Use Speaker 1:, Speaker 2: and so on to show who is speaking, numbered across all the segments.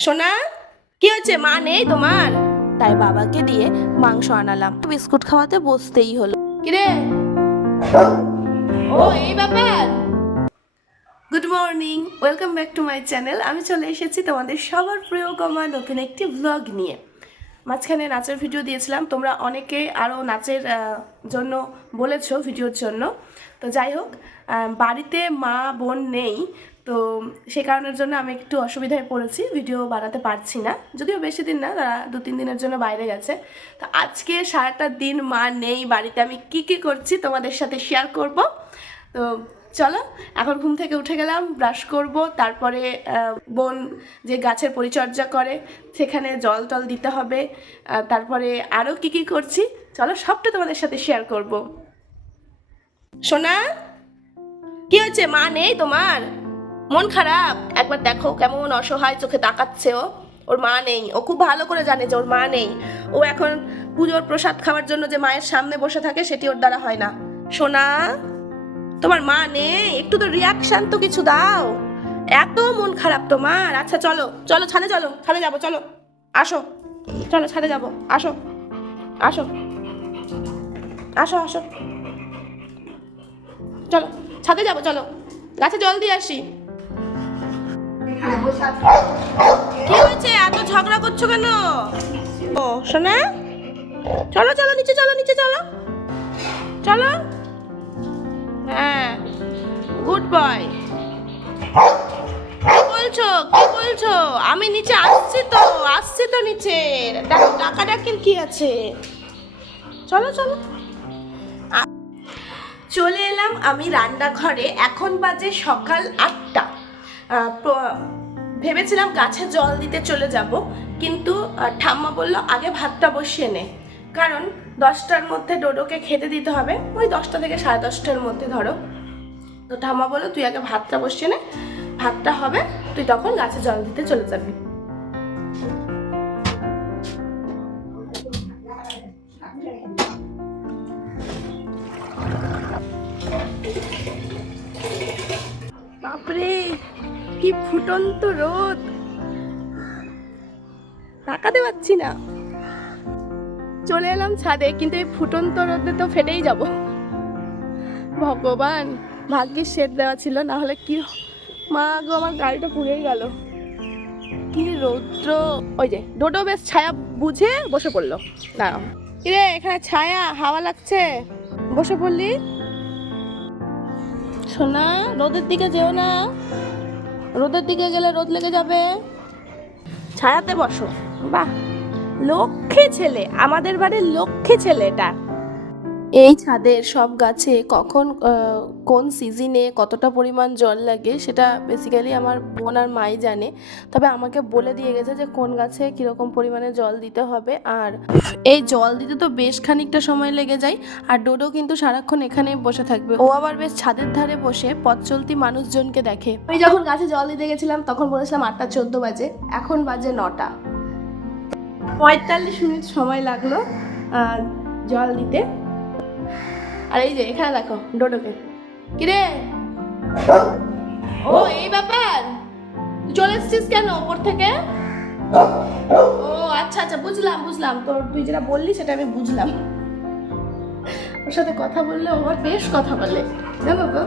Speaker 1: সোনা, কি হচ্ছে? মা নেই তোমার? তাই বাবাকে দিয়ে মাংস আনালাম। বিস্কুট খাওয়াতে বসতেই হলো। কিরে? ও, এই ব্যাপার। Good morning welcome back to my channel আমি চলে এসেছি তোমাদের সবার প্রিয় কমা নতুন একটি ব্লগ নিয়ে। মাঝখানে নাচের ভিডিও দিয়েছিলাম। তোমরা অনেকে আরও নাচের জন্য বলেছ ভিডিওর জন্য। তো যাই হোক বাড়িতে মা বোন নেই। তো সে কারণের জন্য আমি একটু অসুবিধায় পড়েছি ভিডিও বানাতে পারছি না। যদিও বেশি দিন না, তারা দু তিন দিনের জন্য বাইরে গেছে। তো আজকে সারাটা দিন মা নেই বাড়িতে, আমি কি কি করছি তোমাদের সাথে শেয়ার করব। তো চলো, এখন ঘুম থেকে উঠে গেলাম ব্রাশ করব, তারপরে বোন যে গাছের পরিচর্যা করে, সেখানে জল টল দিতে হবে তারপরে আরও কি কি করছি, চলো সবটা তোমাদের সাথে শেয়ার করব। সোনা, কি হচ্ছে মা নেই তোমার? মন খারাপ? একবার দেখো কেমন অসহায় চোখে তাকাচ্ছে ও। ওর মা নেই। ও খুব ভালো করে জানে যে ওর মা নেই। ও এখন পুজোর প্রসাদ খাওয়ার জন্য যে মায়ের সামনে বসে থাকে সেটি ওর দ্বারা হয় না। সোনা, তোমার মা নেই? একটু তো রিয়াকশন তো কিছু দাও। এত মন খারাপ তোমার। আচ্ছা চলো চলো, ছাদে চলো, ছাদে যাব, চলো। আসো, চলো, ছাদে যাব। আসো আসো আসো আসো। চলো, ছাদে যাব, চলো। গাছে জল দিয়ে আসি। কি হয়েছে? এত ঝগড়া করছ কেন? ও শোনা চলো চলো, নিচে চলো নিচে চলো। চলো। হ্যাঁ। গুড বয় কি বলছো? কি বলছো? আমি নিচে আসছি তো আসছি তো নিচে। দেখো টাকা ডাকের কি আছে? চলো চলো। চলে এলাম আমি রান্নাঘরে। এখন বাজে সকাল আটটা। ভেবেছিলাম গাছে জল দিতে চলে যাব, কিন্তু ঠাম্মা বলল, আগে ভাতটা বসিয়ে নে। কারণ দশটার মধ্যে ডোডোকে খেতে দিতে হবে, ওই দশটা থেকে সাড়ে দশটার মধ্যে ধরো। তো ঠাম্মা বলল, তুই আগে ভাতটা বসিয়ে নে, ভাতটা হবে, তুই তখন গাছে জল দিতে চলে যাবি। বাপরে! কি ফুটন্ত রোদ। তাকাতে পারছি না। চলে এলাম ছাদে, কিন্তু এই ফুটন্ত রোদে তো ফেটেই যাব। ভগবান, ভাগ্যের শেড দেওয়া ছিল, না হলে কি মা গো, আমার গাড়িটা পুড়েই গেল। কি রৌদ্র। ওই যে, ডোডো বেশ ছায়া বুঝে বসে পড়ল। দাঁড়াও। কিরে, এখানে ছায়া, হাওয়া লাগছে। বসে পড়লি? সোনা, রোদের দিকে যেও না। রোদের দিকে গেলে রোদ লেগে যাবে। ছায়াতে বসো। বাহ, লক্ষ্মী ছেলে, আমাদের বাড়ির লক্ষ্মী ছেলে এটা এই ছাদের সব গাছে কখন কোন সিজনে কতটা পরিমাণ জল লাগে সেটা বেসিক্যালি আমার বোন আর মাই জানে। তবে আমাকে বলে দিয়ে গেছে যে কোন গাছে কীরকম পরিমাণে জল দিতে হবে। আর এই জল দিতে তো বেশ খানিকটা সময় লেগে যায়, আর ডোডো কিন্তু সারাক্ষণ এখানে বসে থাকবে। ও আবার বেশ ছাদের ধারে বসে পথ চলতি মানুষজনকে দেখে। আমি যখন গাছে জল দিতে গেছিলাম, তখন বলেছিলাম আটটা চোদ্দ বাজে, এখন বাজে নটা। পঁয়তাল্লিশ মিনিট সময় লাগল জল দিতে। আর এই যে এখানে দেখো ডোডোকে। কিরে? ও এই ব্যাপার? তুই চলে এসেছিস কেন ওপর থেকে? ও আচ্ছা আচ্ছা বুঝলাম বুঝলাম। তোর তুই যেটা বললি সেটা আমি বুঝলাম। ওর সাথে কথা বললে ওর বেশ কথা বলে। জানো তো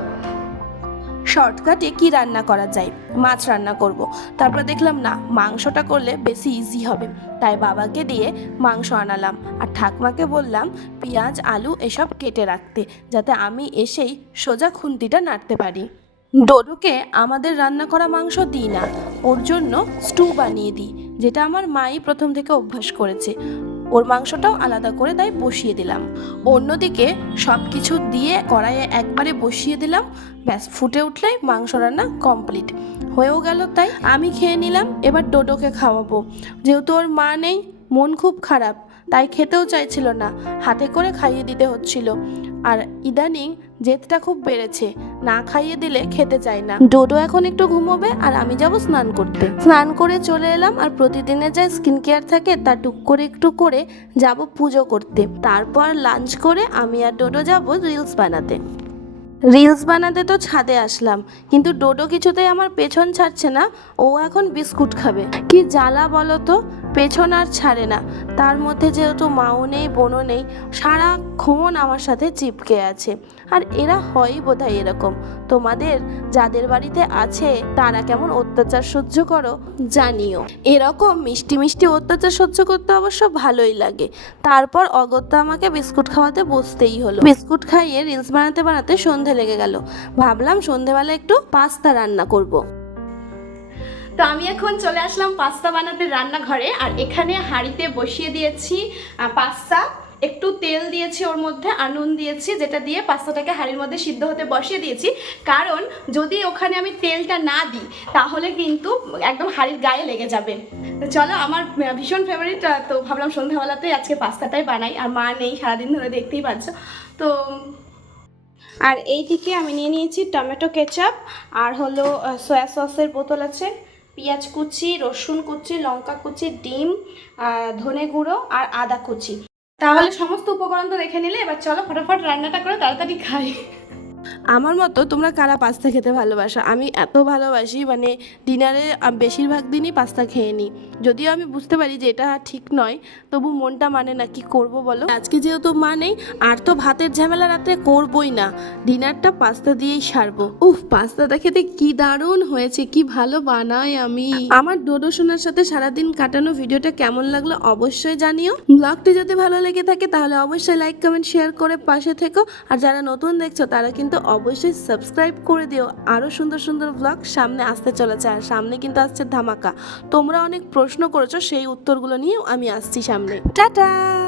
Speaker 1: শর্টকাটে কি রান্না করা যায়? মাছ রান্না করব। তারপর দেখলাম, না, মাংসটা করলে বেশি ইজি হবে। তাই বাবাকে দিয়ে মাংস আনালাম। আর ঠাকমাকে বললাম, পেঁয়াজ, আলু এসব কেটে রাখতে, যাতে আমি এসেই সোজা খুন্তিটা নাড়তে পারি। ডোডোকে আমাদের রান্না করা মাংস দিই না, ওর জন্য স্টু বানিয়ে দিই, যেটা আমার মাই প্রথম থেকে অভ্যাস করেছে। ওর মাংসটাও আলাদা করে তাই বসিয়ে দিলাম। অন্যদিকে সব কিছু দিয়ে কড়াইয়ে একবারে বসিয়ে দিলাম। ব্যাস, ফুটে উঠলেই মাংস রান্না কমপ্লিট। হয়েও গেল তাই আমি খেয়ে নিলাম, এবার টোটোকে খাওয়াবো। যেহেতু ওর মা নেই, মন খুব খারাপ, তাই খেতেও চাইছিল না, হাতে করে খাইয়ে দিতে হচ্ছিল। আর ইদানিং জেদটা খুব বেড়েছে। না খাইয়ে দিলে খেতে চায় না। ডোডো এখন একটু ঘুমোবে আর আমি যাব স্নান করতে। স্নান করে চলে এলাম আর প্রতিদিনের যা স্কিন কেয়ার থাকে তা টুক করে একটু করে যাব পুজো করতে। তারপর লাঞ্চ করে আমি আর ডোডো যাব রিলস বানাতে। রিলস বানাতে তো ছাদে আসলাম, কিন্তু ডোডো কিছুতেই আমার পেছন ছাড়ছে না। ও এখন বিস্কুট খাবে। কি জ্বালা বলো তো? পেছন আর ছাড়ে না। তার মধ্যে যেহেতু মাও নেই, বোনও নেই সারাক্ষণ আমার সাথে চিপকে আছে। আর এরা হয়ই বোধহয় এরকম। তোমাদের, যাদের বাড়িতে আছে, তারা কেমন অত্যাচার সহ্য করো, জানিও। এরকম মিষ্টি মিষ্টি অত্যাচার সহ্য করতে অবশ্য ভালোই লাগে। তারপর অগত্যা আমাকে বিস্কুট খাওয়াতে বসতেই হলো। বিস্কুট খাইয়ে রিলস বানাতে বানাতে সন্ধে লেগে গেল। ভাবলাম সন্ধেবেলা একটু পাস্তা রান্না করব। তো আমি এখন চলে আসলাম পাস্তা বানাতে রান্নাঘরে, আর এখানে হাঁড়িতে বসিয়ে দিয়েছি পাস্তা। একটু তেল দিয়েছি ওর মধ্যে, আর নুন দিয়েছি, যেটা দিয়ে পাস্তাটাকে হাঁড়ির মধ্যে সিদ্ধ হতে বসিয়ে দিয়েছি। কারণ যদি ওখানে আমি তেলটা না দিই, তাহলে কিন্তু একদম হাঁড়ির গায়ে লেগে যাবে। তো চলো, আমার ভীষণ ফেভারিট তো ভাবলাম সন্ধ্যাবেলাতেই আজকে পাস্তাটাই বানাই, আর মা নেই, সারাদিন ধরে দেখতেই পাচ্ছ। তো আর এই দিকে আমি নিয়ে নিয়েছি টমেটো কেচাপ, আর হলো সয়া সসের বোতল আছে। পেঁয়াজ কুচি, রসুন কুচি, লঙ্কা কুচি, ডিম ধনে গুঁড়ো আর আদা কুচি। তাহলে সমস্ত উপকরণ তো দেখে নিলে, এবার চলো ফটাফট রান্নাটা করে তাড়াতাড়ি খাই। আমার মতো তোমরা কারা পাস্তা খেতে ভালোবাসো? আমি এত ভালোবাসি মানে ডিনারে বেশিরভাগ দিনই পাস্তা খেয়ে নিই যদিও আমি বুঝতে পারি যে এটা ঠিক নয়, তবু মনটা মানে না, কি করব বলো? আজকে যেহেতু মা নেই আর তো ভাতের ঝামেলা রাত্রে করবই না। ডিনারটা পাস্তা দিয়েই সারবো। উফ, পাস্তাটা খেতে কি দারুণ হয়েছে, কি ভালো বানাই আমি। আমার ডোডো সোনার সাথে সারাদিন কাটানো ভিডিওটা কেমন লাগল অবশ্যই জানিও। ব্লগটি যদি ভালো লেগে থাকে, তাহলে অবশ্যই লাইক কমেন্ট শেয়ার করে পাশে থেকো। আর যারা নতুন দেখছ, তারা কিন্তু অবশ্যই সাবস্ক্রাইব করে দিও। আরও সুন্দর সুন্দর ব্লগ সামনে আসতে চলেছে। আর সামনে কিন্তু আসছে ধামাকা। তোমরা অনেক প্রশ্ন করেছ, সেই উত্তরগুলো নিয়েও আমি আসছি সামনে। টাটা!